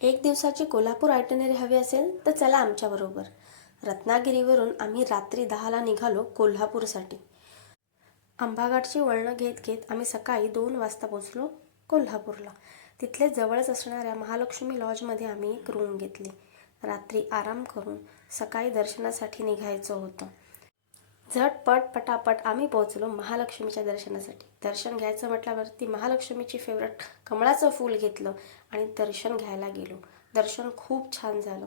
एक दिवसाची कोल्हापूर आयटनरी हवी असेल तर चला आमच्याबरोबर. रत्नागिरीवरून आम्ही रात्री 10ला निघालो कोल्हापूरसाठी. आंबाघाटची वळणं घेत घेत आम्ही सकाळी 2 वाजता पोचलो कोल्हापूरला. तिथले जवळच असणाऱ्या महालक्ष्मी लॉजमध्ये आम्ही एक रूम घेतली. रात्री आराम करून सकाळी दर्शनासाठी निघायचं होतं. झटपट पटापट आम्ही पोहोचलो महालक्ष्मीच्या दर्शनासाठी. दर्शन घ्यायचं म्हटल्यावरती महालक्ष्मीची फेवरेट कमळाचं फूल घेतलं आणि दर्शन घ्यायला गेलो. दर्शन खूप छान झालं.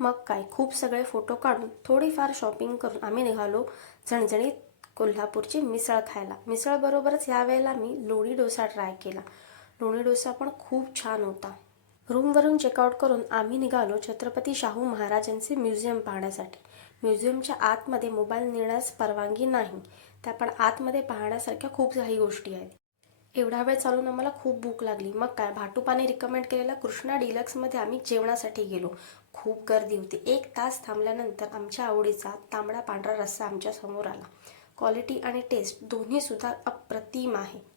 मग काय, खूप सगळे फोटो काढून थोडीफार शॉपिंग करून आम्ही निघालो झणझणीत कोल्हापूरची मिसळ खायला. मिसळबरोबरच यावेळेला मी लोणी डोसा ट्राय केला. लोणी डोसा पण खूप छान होता. रूमवरून चेकआउट करून आम्ही निघालो छत्रपती शाहू महाराजांचे म्युझियम पाहण्यासाठी. म्युझियमच्या आतमध्ये मोबाईल नेण्यास परवानगी नाही, त्या पण आतमध्ये पाहण्यासारख्या खूप काही गोष्टी आहेत. एवढा वेळ चालून आम्हाला खूप भूक लागली. मग काय, भाटुपाने रिकमेंड केलेल्या कृष्णा डिलक्समध्ये आम्ही जेवणासाठी गेलो. खूप गर्दी होती. 1 तास थांबल्यानंतर आमच्या आवडीचा तांबडा पांढरा रस्सा आमच्या समोर आला. क्वालिटी आणि टेस्ट दोन्हीसुद्धा अप्रतिम आहे.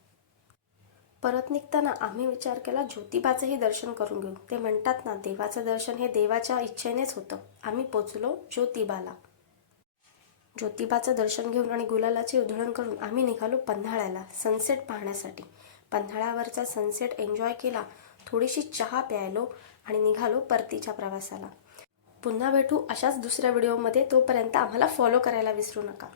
परत निघताना आम्ही विचार केला ज्योतिबाचंही दर्शन करून घेऊ. ते म्हणतात ना, देवाचं दर्शन हे देवाच्या इच्छेनेच होतं. आम्ही पोचलो ज्योतिबाला. ज्योतिबाचं दर्शन घेऊन आणि गुलालाची उधळण करून आम्ही निघालो पन्हाळ्याला सनसेट पाहण्यासाठी. पन्हाळ्यावरचा सनसेट एन्जॉय केला, थोडीशी चहा प्यायलो आणि निघालो परतीच्या प्रवासाला. पुन्हा भेटू अशाच दुसऱ्या व्हिडिओमध्ये. तोपर्यंत आम्हाला फॉलो करायला विसरू नका.